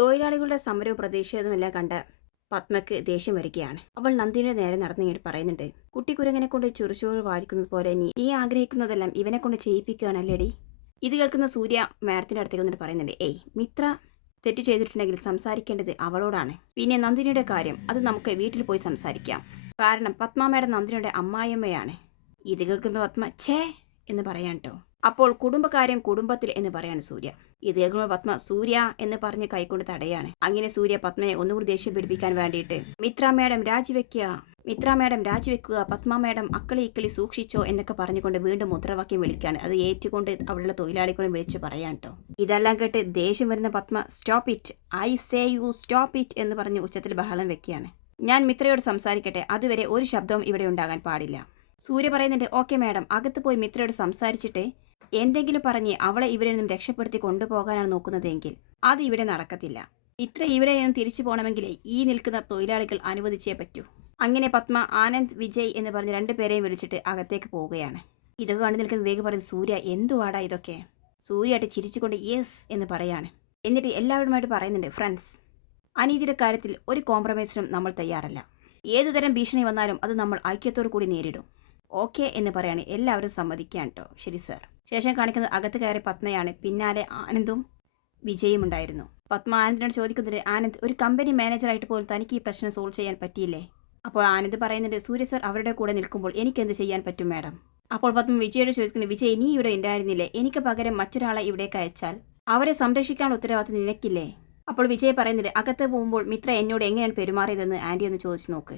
തൊഴിലാളികളുടെ സമരവും പ്രതിഷേധവുമെല്ലാം കണ്ട് പത്മയ്ക്ക് ദേഷ്യം വരികയാണ്. അവൾ നന്ദിയുടെ നേരെ നടന്നിങ്ങനെ പറയുന്നുണ്ട് കുട്ടിക്കുരങ്ങനെ കൊണ്ട് ചുറുചോറ് വായിക്കുന്നത് പോലെ നീ നീ ആഗ്രഹിക്കുന്നതെല്ലാം ഇവനെ കൊണ്ട് ചെയ്യിപ്പിക്കുകയാണല്ലേടി? ഇത് കേൾക്കുന്ന സൂര്യ മാഡത്തിന്റെ അടുത്തേക്ക് വന്നിട്ട് പറയുന്നുണ്ട് ഏയ് മിത്ര തെറ്റ് ചെയ്തിട്ടുണ്ടെങ്കിൽ സംസാരിക്കേണ്ടത് അവളോടാണ്. പിന്നെ നന്ദിനിയുടെ കാര്യം അത് നമുക്ക് വീട്ടിൽ പോയി സംസാരിക്കാം. കാരണം പത്മാമയുടെ നന്ദിനിയുടെ അമ്മായിയമ്മയാണ്. ഇത് കേൾക്കുന്ന പത്മ ഛേ എന്ന് പറയാൻ കേട്ടോ അപ്പോൾ കുടുംബകാര്യം കുടുംബത്തിൽ എന്ന് പറയാണ് സൂര്യ. ഈ കേൾക്കുമ്പോൾ പത്മ സൂര്യ എന്ന് പറഞ്ഞ് കൈകൊണ്ട് തടയാണ്. അങ്ങനെ സൂര്യ പത്മയെ ഒന്നുകൂടി ദേഷ്യം പിടിപ്പിക്കാൻ വേണ്ടിയിട്ട് മിത്ര മാഡം രാജിവെക്കുക മിത്ര മാഡം രാജിവെക്കുക പത്മ മാഡം അക്കളി ഇക്കളി സൂക്ഷിച്ചോ എന്നൊക്കെ പറഞ്ഞുകൊണ്ട് വീണ്ടും മുദ്രാവാക്യം വിളിക്കുകയാണ്. അത് ഏറ്റുകൊണ്ട് അവളുടെ തൊഴിലാളികളും വിളിച്ച് പറയാൻ കേട്ടോ ഇതെല്ലാം കേട്ട് ദേഷ്യം വരുന്ന Padma stop it I say you stop it എന്ന് പറഞ്ഞ് ഉച്ചത്തിൽ ബഹളം വെക്കുകയാണ്. ഞാൻ മിത്രയോട് സംസാരിക്കട്ടെ അതുവരെ ഒരു ശബ്ദവും ഇവിടെ ഉണ്ടാകാൻ പാടില്ല. സൂര്യ പറയുന്നുണ്ട് ഓക്കെ മാഡം അകത്ത് പോയി മിത്രയോട് സംസാരിച്ചിട്ട് എന്തെങ്കിലും പറഞ്ഞ് അവളെ ഇവിടെ നിന്നും രക്ഷപ്പെടുത്തി കൊണ്ടുപോകാനാണ് നോക്കുന്നതെങ്കിൽ അത് ഇവിടെ നടക്കത്തില്ല. ഇത്ര ഇവിടെ നിന്നും തിരിച്ചു പോകണമെങ്കിൽ ഈ നിൽക്കുന്ന തൊഴിലാളികൾ അനുവദിച്ചേ പറ്റൂ. അങ്ങനെ പത്മ ആനന്ദ് വിജയ് എന്ന് പറഞ്ഞ് രണ്ടുപേരെയും വിളിച്ചിട്ട് അകത്തേക്ക് പോവുകയാണ്. ഇതൊക്കെ കണ്ടു നിൽക്കുന്ന വിവേക് പറയുന്നത് സൂര്യ എന്തുവാടാ ഇതൊക്കെ? സൂര്യയായിട്ട് ചിരിച്ചുകൊണ്ട് യെസ് എന്ന് പറയാണ്. എന്നിട്ട് എല്ലാവരുമായിട്ട് പറയുന്നുണ്ട് ഫ്രണ്ട്സ് അനീതിയുടെ കാര്യത്തിൽ ഒരു കോംപ്രമൈസിനും നമ്മൾ തയ്യാറല്ല. ഏതുതരം ഭീഷണി വന്നാലും അത് നമ്മൾ ഐക്യത്തോടു കൂടി നേരിടും. ഓക്കെ എന്ന് പറയാണ്. എല്ലാവരും സമ്മതിക്കാൻ കേട്ടോ ശരി സർ. ശേഷം കാണിക്കുന്നത് അകത്ത് കയറി പത്മയാണ്. പിന്നാലെ ആനന്ദും വിജയും ഉണ്ടായിരുന്നു. പത്മ ആനന്ദിനോട് ചോദിക്കുന്നത് ആനന്ദ് ഒരു കമ്പനി മാനേജറായിട്ട് പോലും തനിക്ക് ഈ പ്രശ്നം സോൾവ് ചെയ്യാൻ പറ്റിയില്ലേ? അപ്പോൾ ആനന്ദ് പറയുന്നുണ്ട് സൂര്യ സർ അവരുടെ കൂടെ നിൽക്കുമ്പോൾ എനിക്ക് എന്ത് ചെയ്യാൻ പറ്റും മാഡം അപ്പോൾ പത്മ വിജയോട് ചോദിക്കുന്നു വിജയ് നീ ഇവിടെ ഉണ്ടായിരുന്നില്ലേ? എനിക്ക് പകരം മറ്റൊരാളെ ഇവിടേക്ക് അയച്ചാൽ അവരെ സംരക്ഷിക്കാനുള്ള ഉത്തരവാദിത്വം നിനക്കില്ലേ? അപ്പോൾ വിജയ് പറയുന്നുണ്ട് അകത്ത് പോകുമ്പോൾ മിത്ര എന്നോട് എങ്ങനെയാണ് പെരുമാറിയതെന്ന് ആന്റി ഒന്ന് ചോദിച്ചു നോക്ക്.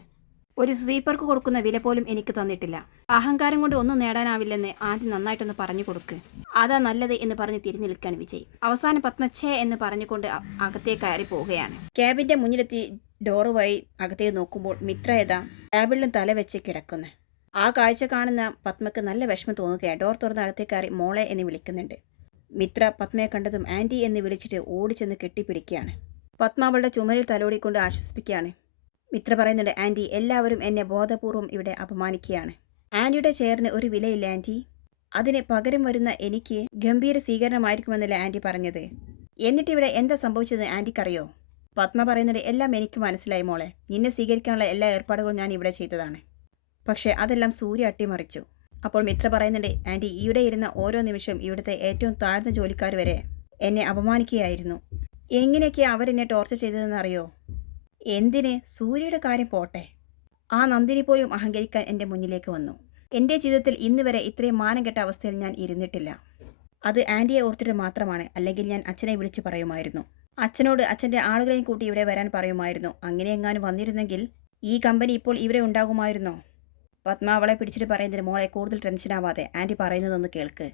ഒരു സ്വീപ്പർക്ക് കൊടുക്കുന്ന വില പോലും എനിക്ക് തന്നിട്ടില്ല. അഹങ്കാരം കൊണ്ട് ഒന്നും നേടാനാവില്ലെന്ന് ആദ്യം നന്നായിട്ടൊന്ന് പറഞ്ഞു കൊടുക്ക്. അതാ നല്ലത് എന്ന് പറഞ്ഞ് തിരിഞ്ഞു നിൽക്കുകയാണ് വിജയ്. അവസാനം പത്മച്ഛേ എന്ന് പറഞ്ഞുകൊണ്ട് അകത്തേ കയറി പോവുകയാണ്. ക്യാബിന്റെ മുന്നിലെത്തി ഡോറ് വഴി അകത്തേക്ക് നോക്കുമ്പോൾ മിത്ര ഏതാ ടേബിളിലും തല വെച്ച് കിടക്കുന്നു. ആ കാഴ്ച കാണുന്ന പത്മക്ക് നല്ല വിഷമം തോന്നുകയാണ്. ഡോർ തുറന്ന് അകത്തേ കയറി മോളെ എന്ന് വിളിക്കുന്നുണ്ട്. മിത്ര പത്മയെ കണ്ടതും ആന്റി എന്ന് വിളിച്ചിട്ട് ഓടിച്ചെന്ന് കെട്ടിപ്പിടിക്കുകയാണ്. പത്മ അവളുടെ ചുമലിൽ തലോടിക്കൊണ്ട് ആശ്വസിപ്പിക്കുകയാണ്. മിത്ര പറയുന്നുണ്ട് ആന്റി എല്ലാവരും എന്നെ ബോധപൂർവം ഇവിടെ അപമാനിക്കുകയാണ്. ആന്റിയുടെ ചെയറിന് ഒരു വിലയില്ല ആന്റി അതിന് പകരം വരുന്ന എനിക്ക് ഗംഭീര സ്വീകരണമായിരിക്കുമെന്നല്ലേ ആന്റി പറഞ്ഞത്. എന്നിട്ട് ഇവിടെ എന്താ സംഭവിച്ചത് ആന്റിക്കറിയോ പത്മ പറയുന്നത് എല്ലാം എനിക്ക് മനസ്സിലായി മോളെ. നിന്നെ സ്വീകരിക്കാനുള്ള എല്ലാ ഏർപ്പാടുകളും ഞാൻ ഇവിടെ ചെയ്തതാണ്. പക്ഷേ അതെല്ലാം സൂര്യ അട്ടിമറിച്ചു. അപ്പോൾ മിത്ര പറയുന്നുണ്ട് ആന്റി ഇവിടെ ഇരുന്ന ഓരോ നിമിഷവും ഇവിടുത്തെ ഏറ്റവും താഴ്ന്ന ജോലിക്കാർ വരെ എന്നെ അപമാനിക്കുകയായിരുന്നു. എങ്ങനെയൊക്കെയാണ് അവരെന്നെ ടോർച്ചർ ചെയ്തതെന്ന് അറിയോ എന്തിന് സൂര്യയുടെ കാര്യം പോട്ടെ? ആ നന്ദിനി പോലും അഹങ്കരിക്കാൻ എന്റെ മുന്നിലേക്ക് വന്നു. എന്റെ ജീവിതത്തിൽ ഇന്ന് വരെ ഇത്രയും മാനം കെട്ട അവസ്ഥയിൽ ഞാൻ ഇരുന്നിട്ടില്ല. അത് ആന്റിയെ ഓർത്തിട്ട് മാത്രമാണ്. അല്ലെങ്കിൽ ഞാൻ അച്ഛനെ വിളിച്ചു പറയുമായിരുന്നു. അച്ഛനോട് അച്ഛന്റെ ആളുകളെയും കൂട്ടി ഇവിടെ വരാൻ പറയുമായിരുന്നു. അങ്ങനെ എങ്ങാനും വന്നിരുന്നെങ്കിൽ ഈ കമ്പനി ഇപ്പോൾ ഇവിടെ ഉണ്ടാകുമായിരുന്നോ? പത്മ അവളെ പിടിച്ചിട്ട് പറയുന്നതിന് മോളെ കൂടുതൽ ടെൻഷനാവാതെ ആന്റി പറയുന്നതൊന്ന് കേൾക്ക്.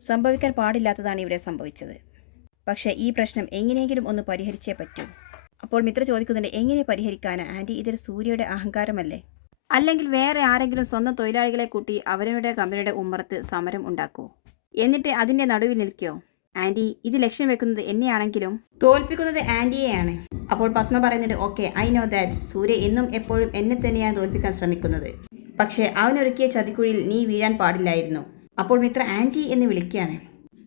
സംഭവിക്കാൻ പാടില്ലാത്തതാണ് ഇവിടെ സംഭവിച്ചത്. പക്ഷേ ഈ പ്രശ്നം എങ്ങനെയെങ്കിലും ഒന്ന് പരിഹരിച്ചേ പറ്റൂ. അപ്പോൾ മിത്ര ചോദിക്കുന്നുണ്ട് എങ്ങനെ പരിഹരിക്കാൻ ആന്റി ഇതൊരു സൂര്യയുടെ അഹങ്കാരമല്ലേ? അല്ലെങ്കിൽ വേറെ ആരെങ്കിലും സ്വന്തം തൊഴിലാളികളെ കൂട്ടി അവരുടെ കമ്പനിയുടെ ഉമ്മറത്ത് സമരം ഉണ്ടാക്കൂ എന്നിട്ട് അതിന്റെ നടുവിൽ നിൽക്കുമോ ആന്റി ഇത് ലക്ഷ്യം വെക്കുന്നത് എന്നെയാണെങ്കിലും? തോൽപ്പിക്കുന്നത് ആന്റിയെയാണ്. അപ്പോൾ പത്മ പറയുന്നുണ്ട് okay I know that Surya എന്നും എപ്പോഴും എന്നെ തന്നെയാണ് തോൽപ്പിക്കാൻ ശ്രമിക്കുന്നത്. പക്ഷേ അവനൊരുക്കിയ ചതിക്കുഴിയിൽ നീ വീഴാൻ പാടില്ലായിരുന്നു. അപ്പോൾ മിത്ര ആന്റി എന്ന് വിളിക്കുകയാണ്.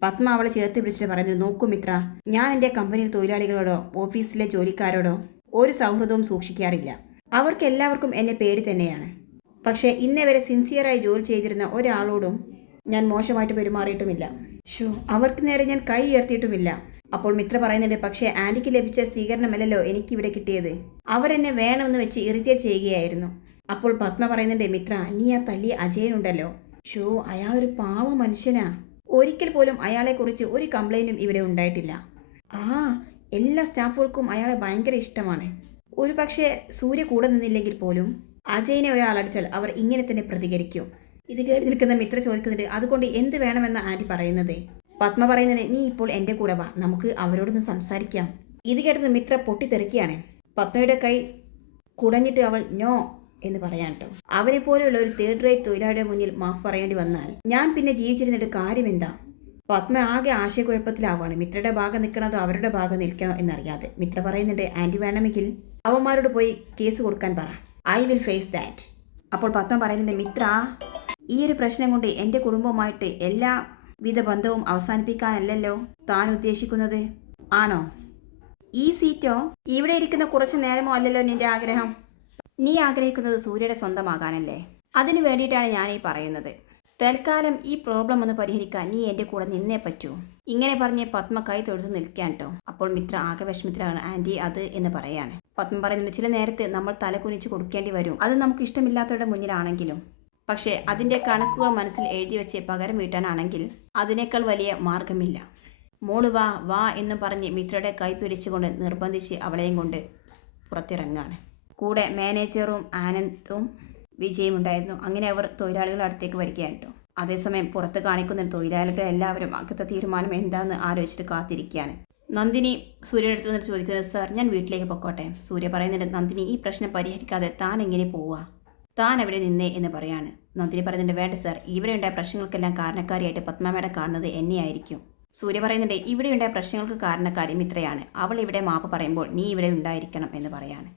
പത്മ അവളെ ചേർത്ത് പിടിച്ചിട്ട് പറയുന്നത് നോക്കൂ മിത്ര ഞാൻ എന്റെ കമ്പനിയിൽ തൊഴിലാളികളോടോ ഓഫീസിലെ ജോലിക്കാരോടോ ഒരു സൗഹൃദവും സൂക്ഷിക്കാറില്ല. അവർക്ക് എല്ലാവർക്കും എന്നെ പേടി തന്നെയാണ്. പക്ഷേ ഇന്നേ വരെ സിൻസിയറായി ജോലി ചെയ്തിരുന്ന ഒരാളോടും ഞാൻ മോശമായിട്ട് പെരുമാറിയിട്ടുമില്ല. ഷോ അവർക്ക് നേരെ ഞാൻ കൈ ഉയർത്തിയിട്ടുമില്ല. അപ്പോൾ മിത്ര പറയുന്നുണ്ട് പക്ഷേ ആന്റിക്ക് ലഭിച്ച സ്വീകരണമല്ലല്ലോ എനിക്കിവിടെ കിട്ടിയത്. അവരെന്നെ വേണമെന്ന് വെച്ച് ഇറിറ്റേറ്റ് ചെയ്യുകയായിരുന്നു. അപ്പോൾ പത്മ പറയുന്നുണ്ട് മിത്ര നീ ആ തല്ലിയ അജയനുണ്ടല്ലോ. ഷോ അയാളൊരു പാവ മനുഷ്യനാ. ഒരിക്കൽ പോലും അയാളെക്കുറിച്ച് ഒരു കംപ്ലൈന്റും ഇവിടെ ഉണ്ടായിട്ടില്ല. ആ എല്ലാ സ്റ്റാഫുകൾക്കും അയാളെ ഭയങ്കര ഇഷ്ടമാണ്. ഒരു പക്ഷേ സൂര്യ കൂടെ നിന്നില്ലെങ്കിൽ പോലും അജയനെ ഒരാളടിച്ചാൽ അവർ ഇങ്ങനെ തന്നെ പ്രതികരിക്കും. ഇത് കേട്ട് നിൽക്കുന്ന മിത്ര ചോദിക്കുന്നുണ്ട് അതുകൊണ്ട് എന്ത് വേണമെന്ന ആന്റി പറയുന്നത്? പത്മ പറയുന്നത് നീ ഇപ്പോൾ എന്റെ കൂടെ വാ നമുക്ക് അവരോടൊന്ന് സംസാരിക്കാം. ഇത് കേട്ടത് മിത്ര പൊട്ടിത്തെറിക്കുകയാണ്. പത്മയുടെ കൈ കുടഞ്ഞിട്ട് അവൾ നോ എന്ന് പറയാൻ കേട്ടോ. അവരെ പോലെയുള്ള ഒരു തേർഡ് റേറ്റ് തൊഴിലാളിയുടെ മുന്നിൽ മാഫ് പറയേണ്ടി വന്നാൽ ഞാൻ പിന്നെ ജീവിച്ചിരുന്നിട്ട് കാര്യം എന്താ? പത്മ ആകെ ആശയക്കുഴപ്പത്തിലാവുകയാണ്. മിത്രയുടെ ഭാഗം നിൽക്കണതോ അവരുടെ ഭാഗം നിൽക്കണോ എന്നറിയാതെ. മിത്ര പറയുന്നുണ്ട് ആന്റി വേണമെങ്കിൽ അവന്മാരോട് പോയി കേസ് കൊടുക്കാൻ പറ. ഐ വിൽ ഫേസ് ദാറ്റ് അപ്പോൾ പത്മ പറയുന്നുണ്ട് മിത്ര ഈ ഒരു പ്രശ്നം കൊണ്ട് എന്റെ കുടുംബവുമായിട്ട് എല്ലാ വിധ ബന്ധവും അവസാനിപ്പിക്കാനല്ലല്ലോ താൻ ഉദ്ദേശിക്കുന്നത്? ആണോ? ഈ സീറ്റോ ഇവിടെ ഇരിക്കുന്ന കുറച്ച് നേരമോ അല്ലല്ലോ നിന്റെ ആഗ്രഹം? നീ ആഗ്രഹിക്കുന്നത് സൂര്യയുടെ സ്വന്തമാകാനല്ലേ? അതിനു വേണ്ടിയിട്ടാണ് ഞാൻ ഈ പറയുന്നത്. തൽക്കാലം ഈ പ്രോബ്ലം ഒന്ന് പരിഹരിക്കാൻ നീ എന്റെ കൂടെ നിന്നേ പറ്റൂ. ഇങ്ങനെ പറഞ്ഞ് പത്മ കൈ തൊഴുത്ത് നിൽക്കാൻ കേട്ടോ അപ്പോൾ മിത്ര ആകെ വിഷമത്തിലാണ് ആന്റി അത് എന്ന് പറയാണ്. പത്മ പറയുന്നത് ചില നേരത്ത് നമ്മൾ തല കുനിച്ച് കൊടുക്കേണ്ടി വരും. അത് നമുക്ക് ഇഷ്ടമില്ലാത്തവരുടെ മുന്നിലാണെങ്കിലും. പക്ഷേ അതിന്റെ കണക്കുകൾ മനസ്സിൽ എഴുതി വെച്ച് പകരം വീട്ടാനാണെങ്കിൽ അതിനേക്കാൾ വലിയ മാർഗമില്ല മോൾ വാ വാ എന്നും പറഞ്ഞ് മിത്രയുടെ കൈ പിടിച്ചുകൊണ്ട് നിർബന്ധിച്ച് അവളെയും കൊണ്ട് പുറത്തിറങ്ങാണ്. കൂടെ മാനേജറും ആനന്ദും വിജയും ഉണ്ടായിരുന്നു അങ്ങനെ അവർ തൊഴിലാളികളുടെ അടുത്തേക്ക് വരികയാണ് കേട്ടോ. അതേസമയം പുറത്ത് കാണിക്കുന്ന തൊഴിലാളികളെ എല്ലാവരും അകത്തെ തീരുമാനം എന്താണെന്ന് ആലോചിച്ചിട്ട് കാത്തിരിക്കുകയാണ്. നന്ദിനി സൂര്യയുടെ അടുത്ത് വന്നിട്ട് ചോദിക്കുന്നത് സാർ ഞാൻ വീട്ടിലേക്ക് പൊക്കോട്ടെ? സൂര്യ പറയുന്നുണ്ട് നന്ദിനി ഈ പ്രശ്നം പരിഹരിക്കാതെ താൻ എങ്ങനെ പോവുക താൻ അവിടെ നിന്നേ എന്ന് പറയാണ്. നന്ദിനി പറയുന്നുണ്ട് വേണ്ട സാർ ഇവിടെ ഉണ്ടായ പ്രശ്നങ്ങൾക്കെല്ലാം കാരണക്കാരിയായിട്ട് പത്മാമയുടെ കാണുന്നത് എന്നെയായിരിക്കും. സൂര്യ പറയുന്നുണ്ട് ഇവിടെ ഉണ്ടായ പ്രശ്നങ്ങൾക്ക് കാരണക്കാരി മിത്രയാണ് അവൾ ഇവിടെ മാപ്പ് പറയുമ്പോൾ നീ ഇവിടെ ഉണ്ടായിരിക്കണം എന്ന് പറയാണ്.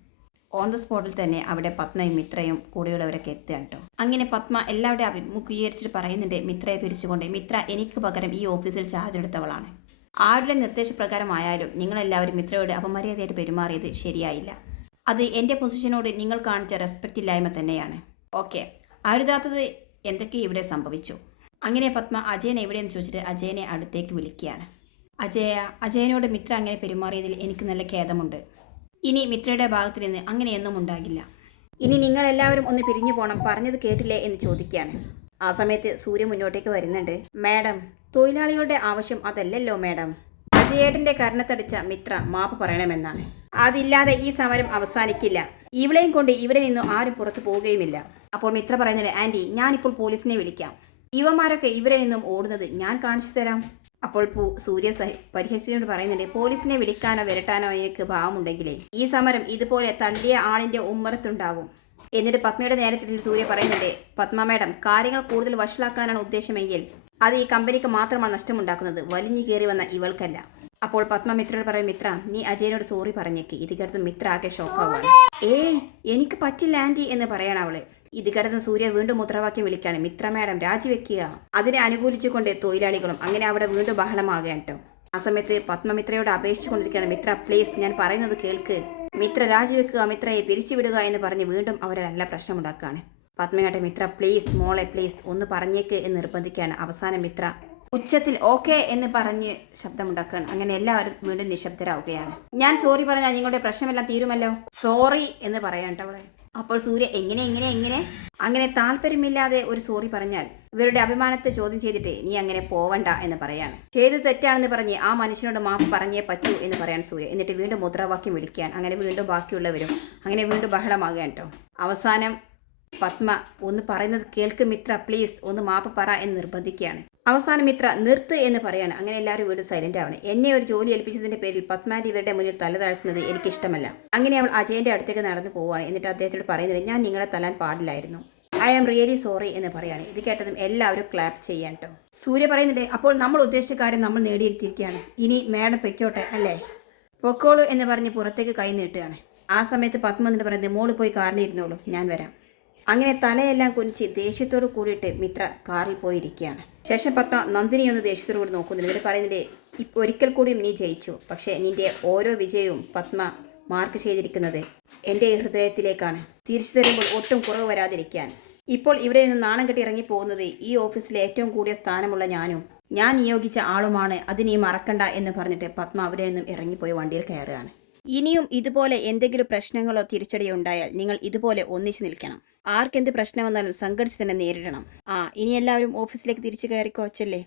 ഓൺ ദ സ്പോട്ടിൽ തന്നെ അവിടെ പത്മയും മിത്രയും കൂടെയുള്ളവരൊക്കെ എത്തുകയാണ് കേട്ടോ. അങ്ങനെ പത്മ എല്ലാവരുടെയും അഭിമുഖീകരിച്ചിട്ട് പറയുന്നുണ്ട് മിത്രയെ പിരിച്ചുകൊണ്ട് മിത്ര എനിക്ക് പകരം ഈ ഓഫീസിൽ ചാർജ് എടുത്തവളാണ്. ആരുടെ നിർദ്ദേശപ്രകാരമായാലും നിങ്ങളെല്ലാവരും മിത്രയോട് അപമര്യാദയായിട്ട് പെരുമാറിയത് ശരിയായില്ല. അത് എന്റെ പൊസിഷനോട് നിങ്ങൾ കാണിച്ച റെസ്പെക്റ്റ് ഇല്ലായ്മ തന്നെയാണ്. ഓക്കെ അരുതാത്തത് എന്തൊക്കെ ഇവിടെ സംഭവിച്ചു. അങ്ങനെ പത്മ അജയനെ എവിടെയെന്ന് ചോദിച്ചിട്ട് അജയനെ അടുത്തേക്ക് വിളിക്കുകയാണ്. അജയ അജയനോട് മിത്ര അങ്ങനെ പെരുമാറിയതിൽ എനിക്ക് നല്ല ഖേദമുണ്ട്. ഇനി മിത്രയുടെ ഭാഗത്തു നിന്ന് അങ്ങനെയൊന്നും ഉണ്ടാകില്ല. ഇനി നിങ്ങൾ എല്ലാവരും ഒന്ന് പിരിഞ്ഞു പോകണം പറഞ്ഞത് കേട്ടില്ലേ എന്ന് ചോദിക്കുകയാണ്. ആ സമയത്ത് സൂര്യ മുന്നോട്ടേക്ക് വരുന്നുണ്ട്. മാഡം തൊഴിലാളികളുടെ ആവശ്യം അതല്ലല്ലോ മാഡം. അജയേട്ടന്റെ കർണത്തടിച്ച മിത്ര മാപ്പ് പറയണമെന്നാണ്. അതില്ലാതെ ഈ സമരം അവസാനിക്കില്ല. ഇവളെയും കൊണ്ട് ഇവിടെ നിന്നും ആരും പുറത്തു പോവുകയുമില്ല. അപ്പോൾ മിത്ര പറയുന്നത് ആന്റി ഞാനിപ്പോൾ പോലീസിനെ വിളിക്കാം. ഇവന്മാരൊക്കെ ഇവരെ നിന്നും ഓടുന്നത് ഞാൻ കാണിച്ചു തരാം. അപ്പോൾ സൂര്യ പരിഹസിച്ചുകൊണ്ട് പറയുന്നുണ്ട് പോലീസിനെ വിളിക്കാനോ വരട്ടാനോ എനിക്ക് ഭാവമുണ്ടെങ്കിലേ ഈ സമരം ഇതുപോലെ തള്ളിയ ആളിന്റെ ഉമ്മറത്തുണ്ടാവും. എന്നിട്ട് പത്മയുടെ നേരത്തിൽ സൂര്യ പറയുന്നുണ്ട് പത്മ മാഡം കാര്യങ്ങൾ കൂടുതൽ വഷളാക്കാനാണ് ഉദ്ദേശമെങ്കിൽ അത് ഈ കമ്പനിക്ക് മാത്രമാണ് നഷ്ടമുണ്ടാക്കുന്നത് വലിഞ്ഞു കയറി വന്ന ഇവൾക്കല്ല. അപ്പോൾ പത്മ മിത്രയോട് പറയും മിത്ര നീ അജയനോട് സോറി പറഞ്ഞേക്ക് ഇത് കേട്ടത് മിത്ര ആകെ ഷോക്കാവുകയാണ് ഏയ് എനിക്ക് പറ്റില്ല ആന്റി എന്ന് പറയണം അവൾ. ഇത് കിടന്ന് സൂര്യ വീണ്ടും മുദ്രാവാക്യം വിളിക്കാണ് മിത്ര മാഡം രാജിവെക്കുക അതിനെ അനുകൂലിച്ചുകൊണ്ട് തൊഴിലാളികളും അങ്ങനെ അവിടെ വീണ്ടും ബഹളമാകുകയാണ് കേട്ടോ ആ സമയത്ത് പത്മമിത്രയോട് അപേക്ഷിച്ചു കൊണ്ടിരിക്കുകയാണ്. മിത്ര പ്ലീസ് ഞാൻ പറയുന്നത് കേൾക്ക്. മിത്ര രാജിവെക്കുക മിത്രയെ പിരിച്ചുവിടുക എന്ന് പറഞ്ഞ് വീണ്ടും അവരെ നല്ല പ്രശ്നമുണ്ടാക്കുകയാണ്. പത്മയാട്ടെ മിത്ര പ്ലീസ് മോളെ പ്ലീസ് ഒന്ന് പറഞ്ഞേക്ക് എന്ന് നിർബന്ധിക്കുകയാണ്. അവസാനം മിത്ര ഉച്ചത്തിൽ ഓക്കെ എന്ന് പറഞ്ഞ് ശബ്ദമുണ്ടാക്കുകയാണ്. അങ്ങനെ എല്ലാവരും വീണ്ടും നിശബ്ദരാവുകയാണ്. ഞാൻ സോറി പറഞ്ഞാൽ നിങ്ങളുടെ പ്രശ്നമെല്ലാം തീരുമല്ലോ? സോറി എന്ന് പറയാട്ടോ അവളെ. അപ്പോൾ സൂര്യ എങ്ങനെ എങ്ങനെ എങ്ങനെ? അങ്ങനെ താല്പര്യമില്ലാതെ ഒരു സോറി പറഞ്ഞാൽ ഇവരുടെ അഭിമാനത്തെ ചോദ്യം ചെയ്തിട്ട് നീ അങ്ങനെ പോവണ്ട എന്ന് പറയാണ്. ചെയ്ത് തെറ്റാണെന്ന് പറഞ്ഞ് ആ മനുഷ്യനോട് മാപ്പ് പറഞ്ഞേ പറ്റൂ എന്ന് പറയാൻ സൂര്യ. എന്നിട്ട് വീണ്ടും മുദ്രാവാക്യം വിളിക്കാൻ അങ്ങനെ വീണ്ടും ബാക്കിയുള്ളവരും അങ്ങനെ വീണ്ടും ബഹളമാകുകയാണ് കേട്ടോ അവസാനം പത്മ ഒന്ന് പറയുന്നത് കേൾക്ക് മിത്ര പ്ലീസ് ഒന്ന് മാപ്പ് പറ എന്ന് നിർബന്ധിക്കുകയാണ്. അവസാനം മിത്ര നിർത്ത് എന്ന് പറയാണ്. അങ്ങനെ എല്ലാവരും വീണ്ടും സൈലന്റ് ആവണം. എന്നെ ഒരു ജോലി ഏൽപ്പിച്ചതിന്റെ പേരിൽ പത്മാരി ഇവരുടെ മുന്നിൽ തല താഴ്ത്തുന്നത് എനിക്കിഷ്ടമല്ല. അങ്ങനെ അവൾ അജയന്റെ അടുത്തേക്ക് നടന്നു പോവുകയാണ്. എന്നിട്ട് അദ്ദേഹത്തോട് പറയുന്നത് ഞാൻ നിങ്ങളെ തലാൻ പാടില്ലായിരുന്നു. ഐ ആം റിയലി സോറി എന്ന് പറയാണ്. ഇത് കേട്ടതും എല്ലാവരും ക്ലാപ്പ് ചെയ്യാൻ കേട്ടോ സൂര്യ പറയുന്നത് അപ്പോൾ നമ്മൾ ഉദ്ദേശിച്ച കാര്യം നമ്മൾ നേടിയെടുത്തിരിക്കുകയാണ്. ഇനി മേഡം പെക്കോട്ടെ അല്ലേ? പൊക്കോളൂ എന്ന് പറഞ്ഞ് പുറത്തേക്ക് കൈ നീട്ടുകയാണ്. ആ സമയത്ത് പത്മ എന്നിട്ട് പറയുന്നത് മോൾ പോയി കാറിലിരുന്നോളൂ. ഞാൻ വരാം. അങ്ങനെ തലയെല്ലാം കുനിച്ച് ദേഷ്യത്തോട് കൂടിയിട്ട് മിത്ര കാറിൽ പോയിരിക്കുകയാണ്. ശേഷം പത്മ നന്ദിനി ഒന്ന് ദേഷ്യത്തോട് കൂടി നോക്കുന്നുണ്ട്. ഇവർ പറയുന്നത് ഇപ്പോൾ ഒരിക്കൽ കൂടിയും നീ ജയിച്ചു. പക്ഷേ നിന്റെ ഓരോ വിജയവും പത്മ മാർക്ക് ചെയ്തിരിക്കുന്നത് എന്റെ ഹൃദയത്തിലേക്കാണ്. തിരിച്ചു തരുമ്പോൾ ഒട്ടും കുറവ് വരാതിരിക്കാൻ. ഇപ്പോൾ ഇവിടെ നിന്ന് നാണം കെട്ടി ഇറങ്ങി പോകുന്നത് ഈ ഓഫീസിലെ ഏറ്റവും കൂടിയ സ്ഥാനമുള്ള ഞാനും. ഞാൻ നിയോഗിച്ച ആളുമാണ്. അത് നീ മറക്കണ്ട എന്ന് പറഞ്ഞിട്ട് പത്മ അവിടെ നിന്നും ഇറങ്ങിപ്പോയി വണ്ടിയിൽ കയറുകയാണ്. ഇനിയും ഇതുപോലെ എന്തെങ്കിലും പ്രശ്നങ്ങളോ തിരിച്ചടിയോ ഉണ്ടായാൽ നിങ്ങൾ ഇതുപോലെ ഒന്നിച്ചു നിൽക്കണം. ആർക്കെന്ത് പ്രശ്നം വന്നാലും സംഘടിച്ച് തന്നെ നേരിടണം. ആ ഇനി എല്ലാവരും ഓഫീസിലേക്ക് തിരിച്ചു കയറിക്കോ അച്ചല്ലേ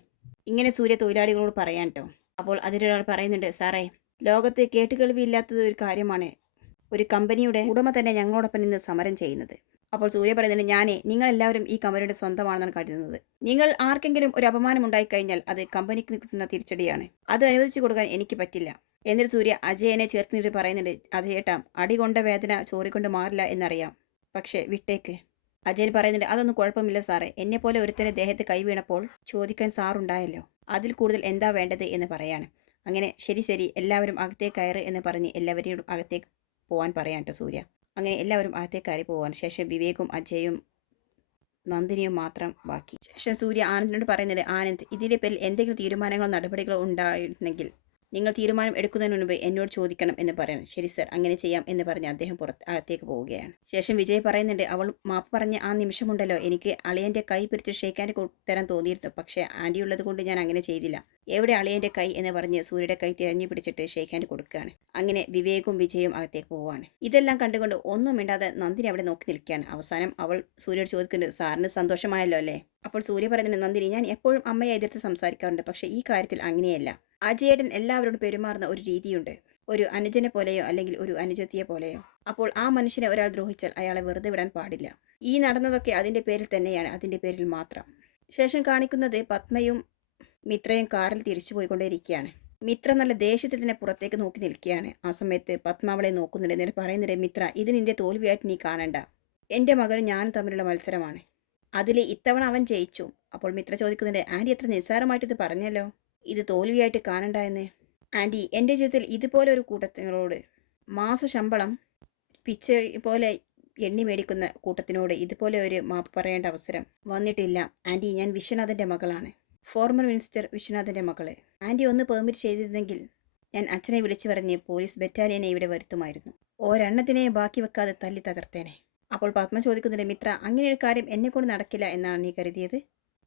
ഇങ്ങനെ സൂര്യ തൊഴിലാളികളോട് പറയാൻ കേട്ടോ അപ്പോൾ അതിലൊരാൾ പറയുന്നുണ്ട് സാറേ ലോകത്ത് കേട്ടുകേൾവിയില്ലാത്തത് ഒരു കാര്യമാണ് ഒരു കമ്പനിയുടെ ഉടമ തന്നെ ഞങ്ങളോടൊപ്പം നിന്ന് സമരം ചെയ്യുന്നത്. അപ്പോൾ സൂര്യ പറയുന്നുണ്ട് ഞാനേ നിങ്ങളെല്ലാവരും ഈ കമ്പനിയുടെ സ്വന്തമാണെന്നാണ് കരുതുന്നത്. നിങ്ങൾ ആർക്കെങ്കിലും ഒരു അപമാനം ഉണ്ടായിക്കഴിഞ്ഞാൽ അത് കമ്പനിക്ക് കിട്ടുന്ന തിരിച്ചടിയാണ്. അത് അനുവദിച്ചു കൊടുക്കാൻ എനിക്ക് പറ്റില്ല. എന്നിട്ട് സൂര്യ അജയനെ ചേർത്ത് നിർത്തി പറയുന്നുണ്ട് അജയേട്ടാ അടി കൊണ്ട വേദന ചോറിക്കൊണ്ട് മാറില്ല എന്നറിയാം. പക്ഷേ വിട്ടേക്ക്. അജയൻ പറയുന്നുണ്ട് അതൊന്നും കുഴപ്പമില്ല സാറേ. എന്നെ പോലെ ഒരുത്തരെ ദേഹത്ത് കൈ വീണപ്പോൾ ചോദിക്കാൻ സാറുണ്ടായല്ലോ. അതിൽ കൂടുതൽ എന്താ വേണ്ടത് എന്ന് പറയാണ്. അങ്ങനെ ശരി ശരി എല്ലാവരും അകത്തേക്ക് കയറ് എന്ന് പറഞ്ഞ് എല്ലാവരെയും അകത്തേക്ക് പോകാൻ പറയാൻ കേട്ടോ സൂര്യ. അങ്ങനെ എല്ലാവരും അകത്തേക്ക് കയറി പോകാൻ ശേഷം വിവേകും അജയും നന്ദിനിയും മാത്രം ബാക്കി. ശേഷം സൂര്യ ആനന്ദിനോട് പറയുന്നുണ്ട് ആനന്ദ് ഇതിന്റെ പേരിൽ എന്തെങ്കിലും തീരുമാനങ്ങളോ നടപടികളോ ഉണ്ടായിരുന്നെങ്കിൽ നിങ്ങൾ തീരുമാനം എടുക്കുന്നതിന് മുൻപ് എന്നോട് ചോദിക്കണം എന്ന് പറയണം. ശരി സർ അങ്ങനെ ചെയ്യാം എന്ന് പറഞ്ഞ് അദ്ദേഹം പുറത്ത് അകത്തേക്ക് പോവുകയാണ്. ശേഷം വിജയ് പറയുന്നുണ്ട് അവൾ മാപ്പ് പറഞ്ഞ ആ നിമിഷമുണ്ടല്ലോ. എനിക്ക് അളിയന്റെ കൈ പിടിച്ച് ഷേക്കാൻ തരാൻ തോന്നിയിരുന്നു. പക്ഷേ ആന്റി ഉള്ളത് കൊണ്ട് ഞാൻ അങ്ങനെ ചെയ്തില്ല. എവിടെ അളിയന്റെ കൈ എന്ന് പറഞ്ഞ് സൂര്യയുടെ കൈ തിരഞ്ഞു പിടിച്ചിട്ട് ഹാൻഡ് കൊടുക്കുകയാണ്. അങ്ങനെ വിവേകും വിജയും അകത്തേക്ക് പോവുകയാണ്. ഇതെല്ലാം കണ്ടുകൊണ്ട് ഒന്നും മിണ്ടാതെ നന്ദിനി അവിടെ നോക്കി നിൽക്കുകയാണ്. അവസാനം അവൾ സൂര്യോട് ചോദിക്കുന്നുണ്ട് സാറിന് സന്തോഷമായല്ലോ അല്ലേ? അപ്പോൾ സൂര്യ പറയുന്നുണ്ട് നന്ദിനി ഞാൻ എപ്പോഴും അമ്മയെ എതിർത്ത് സംസാരിക്കാറുണ്ട്. പക്ഷേ ഈ കാര്യത്തിൽ അങ്ങനെയല്ല. അജയേട്ടൻ എല്ലാവരോടും പെരുമാറുന്ന ഒരു രീതിയുണ്ട്. ഒരു അനുജനെ പോലെയോ അല്ലെങ്കിൽ ഒരു അനുജത്തിയെ പോലെയോ. അപ്പോൾ ആ മനുഷ്യനെ ഒരാൾ ദ്രോഹിച്ചാൽ അയാളെ വെറുതെ വിടാൻ പാടില്ല. ഈ നടന്നതൊക്കെ അതിന്റെ പേരിൽ തന്നെയാണ് അതിന്റെ പേരിൽ മാത്രം. ശേഷം കാണിക്കുന്നത് പത്മയും മിത്രയും കാറിൽ തിരിച്ചു പോയിക്കൊണ്ടേയിരിക്കുകയാണ്. മിത്ര നല്ല ദേഷ്യത്തിൽ തന്നെ പുറത്തേക്ക് നോക്കി നിൽക്കുകയാണ്. ആ സമയത്ത് പത്മാവളെ നോക്കുന്നുണ്ട്. എന്നിട്ട് പറയുന്നുണ്ട് മിത്ര ഇത് നിന്റെ തോൽവിയായിട്ട് നീ കാണണ്ട. എന്റെ മകനും ഞാനും തമ്മിലുള്ള മത്സരമാണ്. അതിൽ ഇത്തവണ അവൻ ജയിച്ചു. അപ്പോൾ മിത്ര ചോദിക്കുന്നുണ്ട് ആന്റി എത്ര നിസ്സാരമായിട്ട് ഇത് പറഞ്ഞല്ലോ. ഇത് തോൽവിയായിട്ട് കാണണ്ട എന്ന്. ആന്റി എന്റെ ജീവിതത്തിൽ ഇതുപോലെ ഒരു കൂട്ടത്തിനോട് മാസ ശമ്പളം പിച്ച പോലെ എണ്ണി മേടിക്കുന്ന കൂട്ടത്തിനോട് ഇതുപോലെ ഒരു മാപ്പ് പറയേണ്ട അവസരം വന്നിട്ടില്ല. ആന്റി ഞാൻ വിശ്വനാഥന്റെ മകളാണ്. ഫോർമർ മിനിസ്റ്റർ വിശ്വനാഥന്റെ മകൾ. ആന്റി ഒന്ന് പെർമിറ്റ് ചെയ്തിരുന്നെങ്കിൽ ഞാൻ അച്ഛനെ വിളിച്ചു പറഞ്ഞ് പോലീസ് ബറ്റാലിയനെ ഇവിടെ വരുത്തുമായിരുന്നു. ഒരെണ്ണത്തിനെ ബാക്കി വെക്കാതെ തല്ലി തകർത്തേനെ. അപ്പോൾ പത്മ ചോദിക്കുന്നുണ്ട് മിത്ര അങ്ങനെ ഒരു കാര്യം എന്നെ കൊണ്ട് നടക്കില്ല എന്നാണ് നീ കരുതിയത്?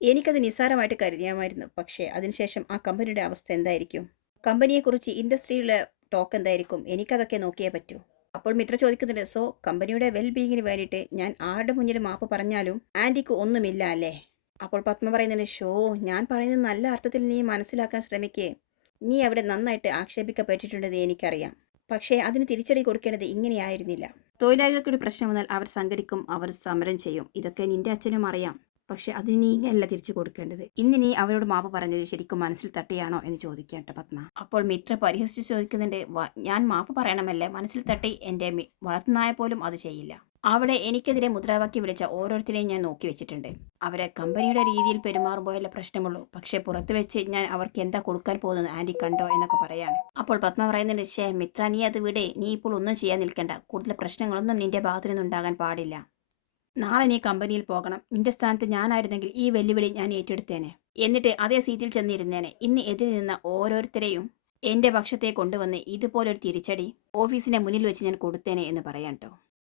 എനിക്കത് നിസ്സാരമായിട്ട് കരുതിയാമായിരുന്നു. പക്ഷേ അതിനുശേഷം ആ കമ്പനിയുടെ അവസ്ഥ എന്തായിരിക്കും? കമ്പനിയെക്കുറിച്ച് ഇൻഡസ്ട്രിയിലെ ടോക്ക് എന്തായിരിക്കും? എനിക്കതൊക്കെ നോക്കിയേ പറ്റൂ. അപ്പോൾ മിത്ര ചോദിക്കുന്നുണ്ട് സോ കമ്പനിയുടെ വെൽ ബീയിങ്ങിന് വേണ്ടിയിട്ട് ഞാൻ ആരുടെ മുന്നിൽ മാപ്പ് പറഞ്ഞാലും ആന്റിക്ക് ഒന്നുമില്ല അല്ലേ? അപ്പോൾ പത്മ പറയുന്നുണ്ട് ഷോ ഞാൻ പറയുന്നത് നല്ല അർത്ഥത്തിൽ നീ മനസ്സിലാക്കാൻ ശ്രമിക്കേ. നീ അവിടെ നന്നായിട്ട് ആക്ഷേപിക്കപ്പെട്ടിട്ടുണ്ടെന്ന് എനിക്കറിയാം. പക്ഷേ അതിന് തിരിച്ചടി കൊടുക്കേണ്ടത് ഇങ്ങനെയായിരുന്നില്ല. തൊഴിലാളികൾക്കൊരു പ്രശ്നം വന്നാൽ അവർ സംഘടിക്കും അവർ സമരം ചെയ്യും. ഇതൊക്കെ നിന്റെ അച്ഛനും അറിയാം. പക്ഷെ അതിന് നീ ഇങ്ങനെയല്ല തിരിച്ചു കൊടുക്കേണ്ടത്. ഇന്ന് നീ അവരോട് മാപ്പ് പറഞ്ഞത് ശരിക്കും മനസ്സിൽ തട്ടിയാണോ എന്ന് ചോദിക്കട്ടെ പത്മ. അപ്പോൾ മിത്ര പരിഹസിച്ച് ചോദിക്കുന്നുണ്ട് ഞാൻ മാപ്പ് പറയണമല്ലേ? മനസ്സിൽ തട്ടി എന്റെ വളർത്തുന്നായ പോലും അത് ചെയ്യില്ല. അവിടെ എനിക്കെതിരെ മുദ്രാവാക്യം വിളിച്ച ഓരോരുത്തരെയും ഞാൻ നോക്കി വെച്ചിട്ടുണ്ട്. അവരെ കമ്പനിയുടെ രീതിയിൽ പെരുമാറുമ്പോഴല്ലേ പ്രശ്നമുള്ളൂ. പക്ഷേ പുറത്തു വെച്ച് ഞാൻ അവർക്ക് എന്താ കൊടുക്കാൻ പോകുന്നത് ആന്റി കണ്ടോ എന്നൊക്കെ പറയാണ്. അപ്പോൾ പത്മ പറയുന്നുണ്ട് ശേ മിത്ര നീ അത് വിടെ. നീ ഇപ്പോൾ ഒന്നും ചെയ്യാൻ നിൽക്കണ്ട. കൂടുതൽ പ്രശ്നങ്ങളൊന്നും നിന്റെ ഭാഗത്തു നിന്നുണ്ടാകാൻ പാടില്ല. നാളെ നീ കമ്പനിയിൽ പോകണം. നിന്റെ സ്ഥാനത്ത് ഞാനായിരുന്നെങ്കിൽ ഈ വെല്ലുവിളി ഞാൻ ഏറ്റെടുത്തേനെ. എന്നിട്ട് അതേ സീറ്റിൽ ചെന്നിരുന്നേനെ. ഇന്ന് എതിരി നിന്ന ഓരോരുത്തരെയും എന്റെ പക്ഷത്തെ കൊണ്ടുവന്ന് ഇതുപോലൊരു തിരിച്ചടി ഓഫീസിന്റെ മുന്നിൽ വെച്ച് ഞാൻ കൊടുത്തേനെ എന്ന് പറയാം കേട്ടോ